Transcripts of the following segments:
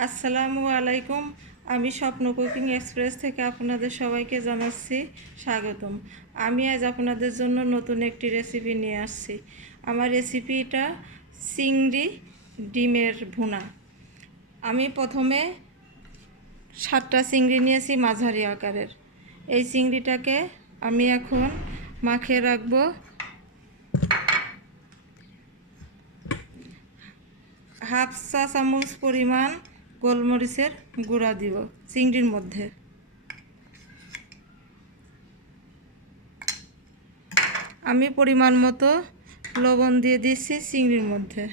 আসসালামু আলাইকুম। আমি স্বপ্ন কুকিং এক্সপ্রেস থেকে আপনাদের সবাইকে জানাচ্ছি স্বাগতম। আমি আজ আপনাদের জন্য নতুন একটি রেসিপি নিয়ে আসছি। আমার রেসিপিটা চিংড়ি ডিমের ভুনা। আমি প্রথমে 7টা চিংড়ি নিয়েছি মাঝারি আকারের। এই চিংড়িটাকে আমি এখন মাখিয়ে রাখবো হাফ চা চামচ পরিমাণ গোলমরিচের গুঁড়া দিব চিংড়ির মধ্যে। আমি পরিমাণ মতো লবণ দিয়ে দিচ্ছি চিংড়ির মধ্যে।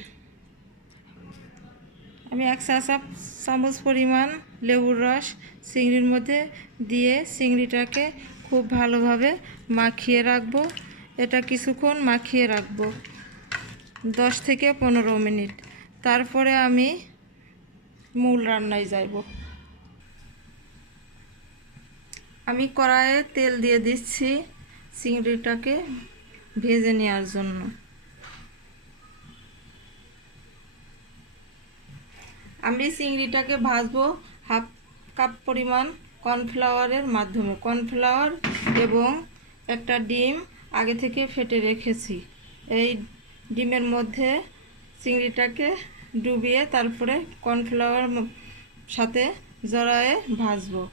আমি 1 চা চামচ পরিমাণ লেবুর রস চিংড়ির মধ্যে দিয়ে চিংড়িটাকে খুব ভালোভাবে মাখিয়ে রাখবো। এটা কিছুক্ষণ মাখিয়ে রাখবো 10 থেকে 15 মিনিট। তারপরে আমি মূল রান্নায় যাব। আমি কড়াইয়ে তেল দিয়ে দিচ্ছি চিংড়িটাকে ভেজে নেওয়ার জন্য। আমি চিংড়িটাকে ভাজবো হাফ কাপ পরিমাণ কর্নফ্লাওয়ারের মাধ্যমে। কর্নফ্লাওয়ার এবং একটা ডিম আগে থেকে ফেটে রেখেছি। এই ডিমের মধ্যে চিংড়িটাকে ডুবিয়ে তারপরে কর্নফ্লাওয়ার সাথে জড়ায়ে ভাজবো।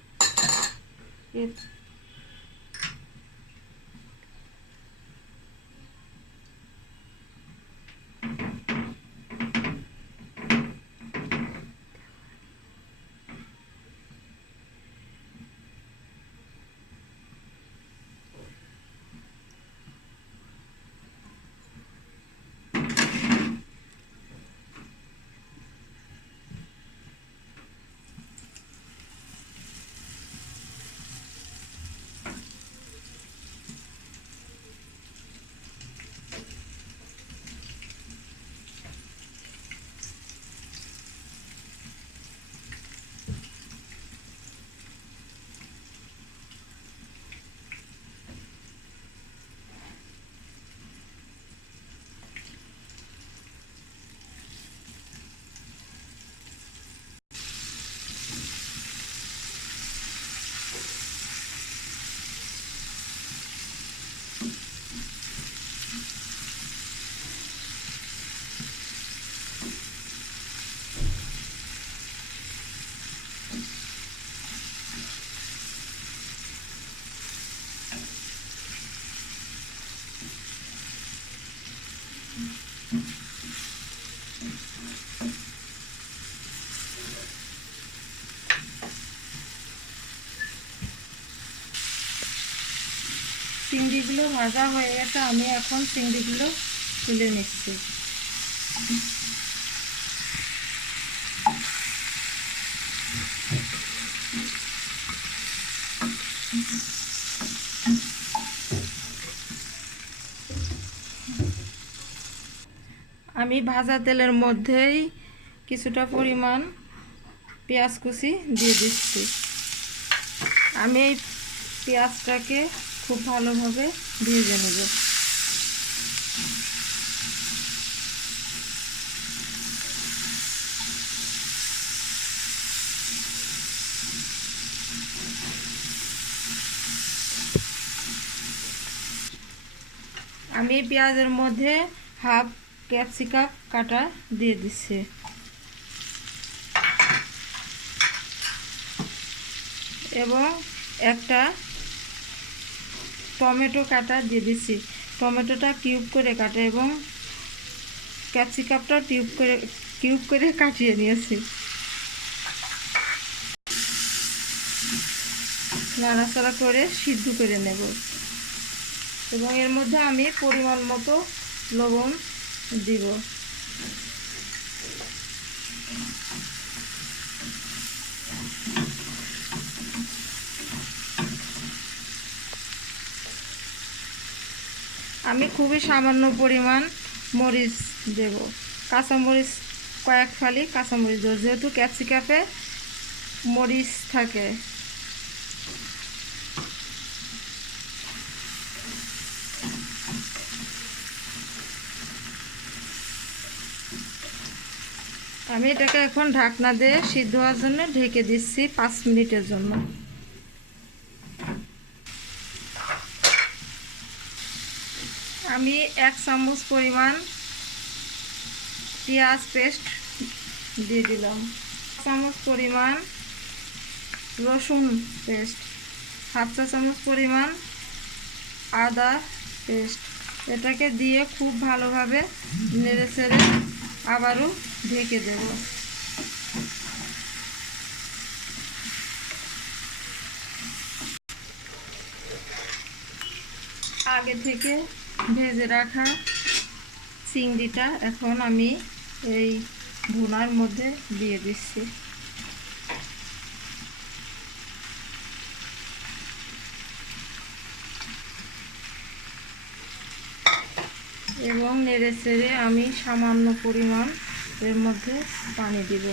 চিংড়িগুলো ভাজা হয়ে গেছে। আমি এখন চিংড়িগুলো তুলে নিচ্ছি। আমি ভাজা তেলের মধ্যেই কিছুটা পরিমাণ পেঁয়াজ কুচি দিয়ে দিচ্ছি। আমি এই পেঁয়াজটাকে খুব ভালোভাবে ভেজে নেব। আমি পেঁয়াজের মধ্যে হাফ ক্যাপসিকাম কাটা দিয়ে দিচ্ছি এবং একটা টমেটো কাটা দিয়ে দিচ্ছি। টমেটোটা কিউব করে কাটা এবং ক্যাপসিকামটা কিউব করে কাটিয়ে নিয়েছি। নাড়াচাড়া করে সিদ্ধ করে নেব এবং এর মধ্যে আমি পরিমাণ মতো লবণ দিব। আমি খুবই সামান্য পরিমাণ মরিচ দেব। কাঁচামরিচ কয়েক ফালি কাঁচামরিচ দেব, যেহেতু ক্যাপসিকামে মরিচ থাকে। আমি এটাকে এখন ঢাকনা দিয়ে সিদ্ধ হওয়ার জন্য ঢেকে দিচ্ছি 5 মিনিটের জন্য। আমি 1 চামচ পরিমাণ পেঁয়াজ পেস্ট দিয়ে দিলাম, 1 চামচ পরিমাণ রসুন পেস্ট, 1/2 চা চামচ পরিমাণ আদা পেস্ট। এটাকে দিয়ে খুব ভালোভাবে নেড়ে চেড়ে আবারও ঢেকে দেব। আগে থেকে ভেজে রাখা চিংড়িটা এখন আমি এই ভুনার মধ্যে দিয়ে দিচ্ছি। এবং নেড়ে চেড়ে আমি সামান্য পরিমাণ এর মধ্যে পানি দিব।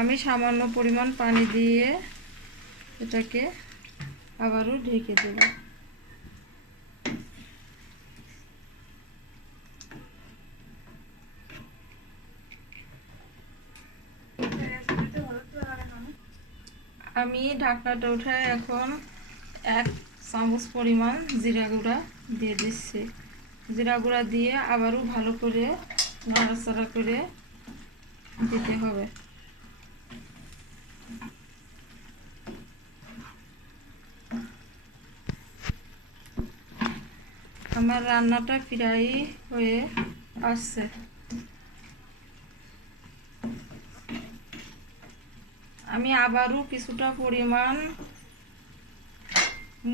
আমি সামান্য পরিমাণ পানি দিয়ে এটাকে আবারও ঢেকে দেব। আমি ঢাকনাটা উঠায় এখন 1 চামচ পরিমাণ জিরা গুঁড়া দিয়ে দিচ্ছি। জিরা গুঁড়া দিয়ে আবারও ভালো করে নাড়াচাড়া করে দিতে হবে। আমার রান্নাটা প্রায় হয়ে আসছে। আমি আবারও কিছুটা পরিমাণ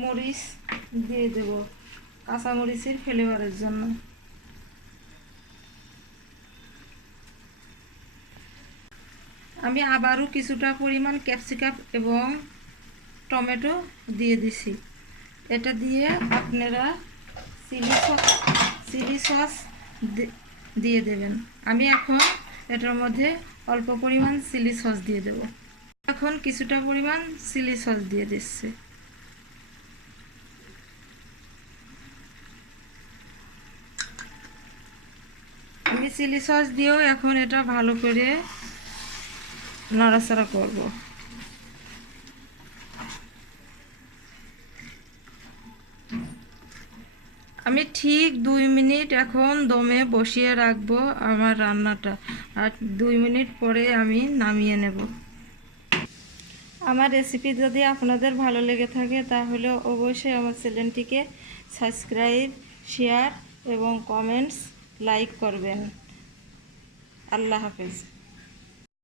মরিচ দিয়ে দেব কাঁচা মরিচের ফ্লেভারের জন্য। আমি আবারও কিছুটা পরিমাণ ক্যাপসিকাম এবং টমেটো দিয়ে দিছি। এটা দিয়ে আপনারা চিলি সস দিয়ে দেবেন। আমি এখন এটার মধ্যে অল্প পরিমাণ চিলি সস দিয়ে দেব। এখন কিছুটা পরিমাণ চিলি সস দিয়ে দিচ্ছি। আমি চিলি সস দিয়েও এখন এটা ভালো করে নাড়াচাড়া করব। আমি ঠিক 2 মিনিট এখন দমে বসিয়ে রাখবো আমার রান্নাটা, আর 2 মিনিট পরে আমি নামিয়ে নেব। আমার রেসিপি যদি আপনাদের ভালো লেগে থাকে তাহলে অবশ্যই আমার চ্যানেলটিকে সাবস্ক্রাইব, শেয়ার এবং কমেন্টস লাইক করবেন। আল্লাহ হাফেজ।